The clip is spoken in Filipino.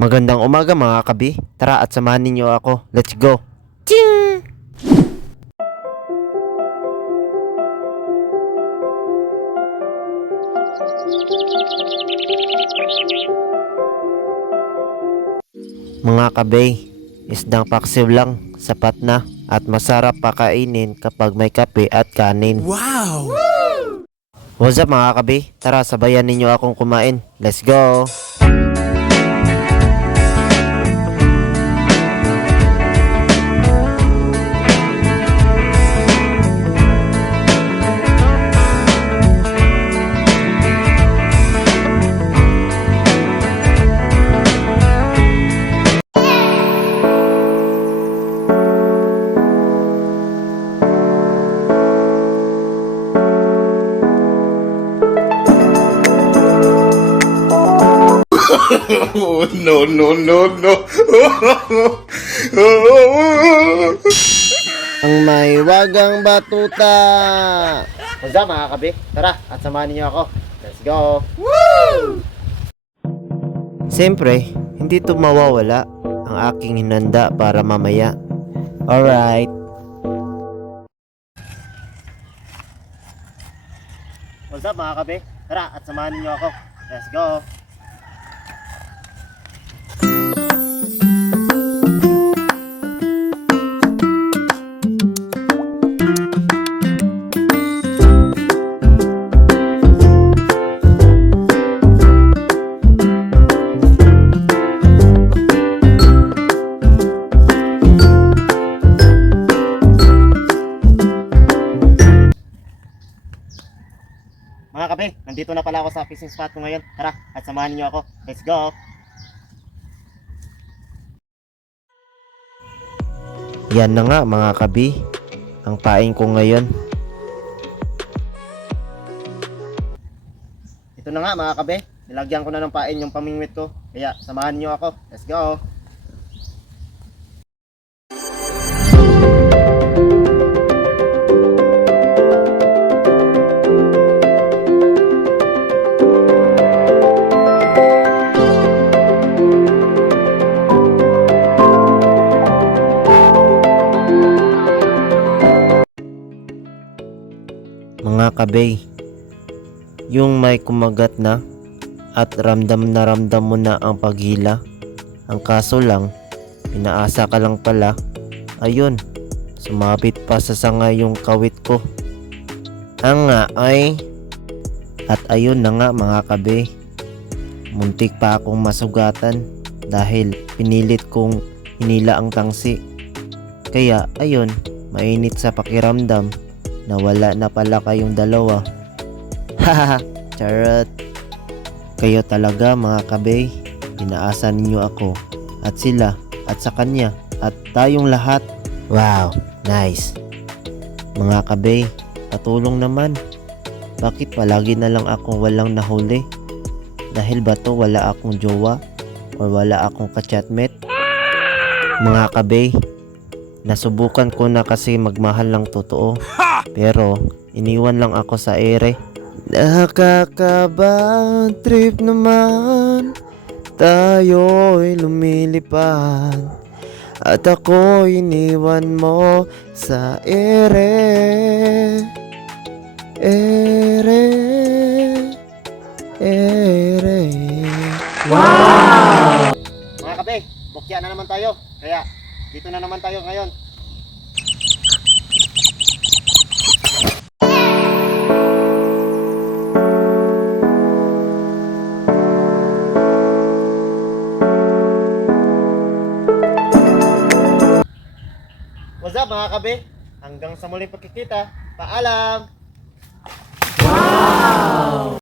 Magandang umaga mga kabi. Tara at samahan ninyo ako. Let's go. Ching! Mga kabay, isdang paksiw lang, sapat na at masarap pakainin kapag may kape at kanin. Wow! What's up mga kabi? Tara sabayan ninyo akong kumain. Let's go! Oh, no, no, no, no. Ang may wagang batuta. What's up mga kabi? Tara at samahan niyo ako. Let's go. Woo! Siyempre, hindi to mawawala ang aking hinanda para mamaya. Alright. What's up mga kabi? Tara at samahan niyo ako. Let's go. Mga kape, nandito na pala ako sa fishing spot ko ngayon. Tara, at samahan niyo ako. Let's go! Yan na nga mga kabi, ang paing ko ngayon. Ito na nga mga kabe, nilagyan ko na ng pain yung pamingwit ko. Kaya samahan niyo ako. Let's go! Mga kabay, yung may kumagat na at ramdam mo na ang paghila. Ang kaso lang, pinaasa ka lang pala. Ayun, sumabit pa sa sanga yung kawit ko. Ang nga ay, at ayun na nga mga kabay, muntik pa akong masugatan dahil pinilit kong hinila ang tangsi. Kaya ayun, mainit sa pakiramdam. Nawala na pala kayong dalawa. Haha, charot. Kayo talaga mga kabay, inaasa ninyo ako at sila at sa kanya at tayong lahat. Wow, nice. Mga kabay, patulong naman. Bakit palagi na lang akong walang nahuli? Dahil ba to wala akong jowa o wala akong kachatmate? Mga kabay, nasubukan ko na kasi magmahal ng totoo. Pero iniwan lang ako sa ere. Nakakabang trip naman, tayo'y lumilipad at ako iniwan mo sa ere. Ere, ere. Wow! Mga kape, bukya na naman tayo. Kaya dito na naman tayo ngayon. What's up mga kabe? Hanggang sa muling pagkikita. Paalam! Wow!